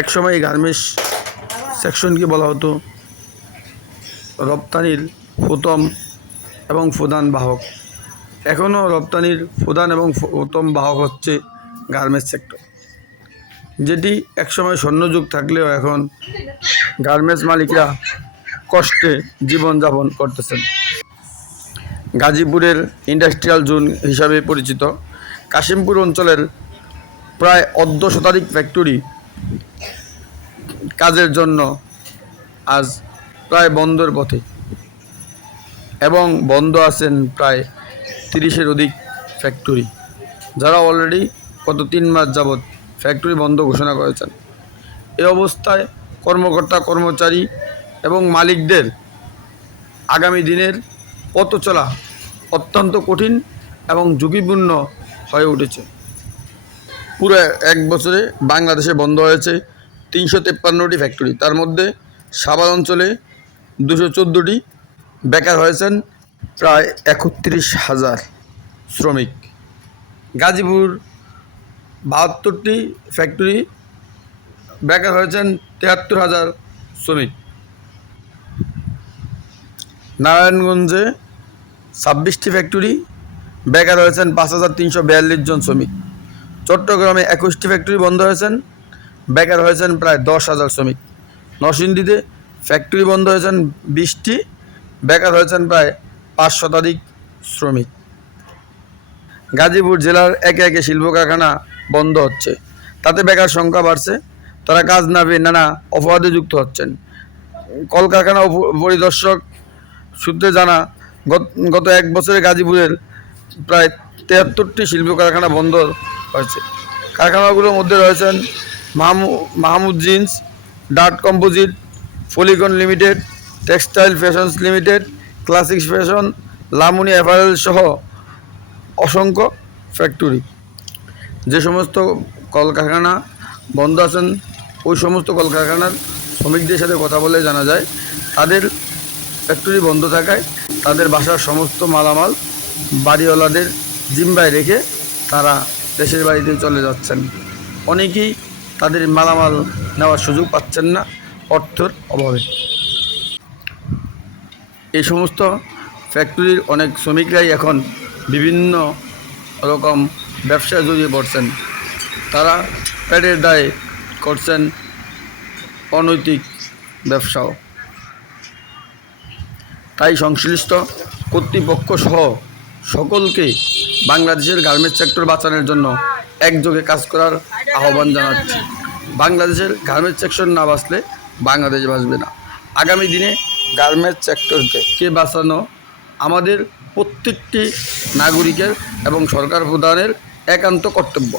একসময় গার্মেন্টস সেকশনকে বলা হতো রপ্তানির প্রথম এবং প্রধান বাহক। এখনও রপ্তানির প্রধান এবং প্রথম বাহক হচ্ছে গার্মেন্টস সেক্টর, যেটি একসময় স্বর্ণযুগ থাকলেও এখন গার্মেন্টস মালিকরা কষ্টে জীবনযাপন করতেছেন। গাজীপুরের ইন্ডাস্ট্রিয়াল জোন হিসাবে পরিচিত কাশিমপুর অঞ্চলের প্রায় অর্ধশতাধিক ফ্যাক্টরি কাজের জন্য আজ প্রায় বন্ধর পথে, এবং বন্ধ আছেন প্রায় 30-এর অধিক ফ্যাক্টরি, যারা অলরেডি গত 3 মাস যাবৎ ফ্যাক্টরি বন্ধ ঘোষণা করেছেন। এই অবস্থায় কর্মকর্তা কর্মচারী এবং মালিকদের আগামী দিনের পথ চলা অত্যন্ত কঠিন এবং ঝুঁকিপূর্ণ হয়ে উঠেছে। পুরো 1 বছরে বাংলাদেশে বন্ধ হয়েছে 353টি ফ্যাক্টরি, তার মধ্যে সাভার অঞ্চলে 214টি, বেকার হয়েছেন প্রায় 31,000 শ্রমিক। গাজীপুর 72টি ফ্যাক্টরি, বেকার হয়েছেন 73,000 শ্রমিক। নারায়ণগঞ্জে 26টি ফ্যাক্টরি, বেকার হয়েছেন 5,342 জন শ্রমিক। চট্টগ্রামে 21টি ফ্যাক্টরি বন্ধ হয়েছেন, বেকার হয়েছেন প্রায় 10,000 শ্রমিক। নরসিংদীতে ফ্যাক্টরি বন্ধ হয়েছেন 20টি, বেকার হয়েছেন প্রায় 5 শতাধিক শ্রমিক। গাজীপুর জেলার একে একে শিল্প কারখানা বন্ধ হচ্ছে, তাতে বেকার সংখ্যা বাড়ছে। তারা কাজ না পেয়ে নানা অপরাধে যুক্ত হচ্ছেন। কলকারখানা পরিদর্শক সূত্রে জানা, গত 1 বছরে গাজীপুরের প্রায় 73টি শিল্প কারখানা বন্ধ হয়েছে। কারখানাগুলোর মধ্যে রয়েছেন Mahmud jeans, dart composite, polygon limited, textile fashions limited, classic fashion, Lamuni apparel সহ অসংখ্য ফ্যাক্টরি। যে সমস্ত কলকারখানা বন্ধ আছেন, ওই সমস্ত কলকারখানার শ্রমিকদের সাথে কথা বলে জানা যায়, তাদের ফ্যাক্টরি বন্ধ থাকায় তাদের বাসার সমস্ত মালামাল বাড়িওয়ালাদের জিম্বায় রেখে তারা দেশের বাড়িতে চলে যাচ্ছেন। অনেকেই তাদের মালামাল নেওয়ার সুযোগ পাচ্ছেন না অর্থের অভাবে। এই সমস্ত ফ্যাক্টরির অনেক শ্রমিকরাই এখন বিভিন্ন রকম ব্যবসায় জড়িয়ে পড়ছেন। তারা পেটের দায়ে করছেন অনৈতিক ব্যবসাও। তাই সংশ্লিষ্ট কর্তৃপক্ষ সহ সকলকে বাংলাদেশের গার্মেন্টস সেক্টর বাঁচানোর জন্য একযোগে কাজ করার আহ্বান জানাচ্ছি। বাংলাদেশের গার্মেন্টস সেক্টর না বাঁচলে বাংলাদেশ বাঁচবে না। আগামী দিনে গার্মেন্টস সেক্টরকে বাঁচানো আমাদের প্রত্যেকটি নাগরিকের এবং সরকার প্রধানের একান্ত কর্তব্য।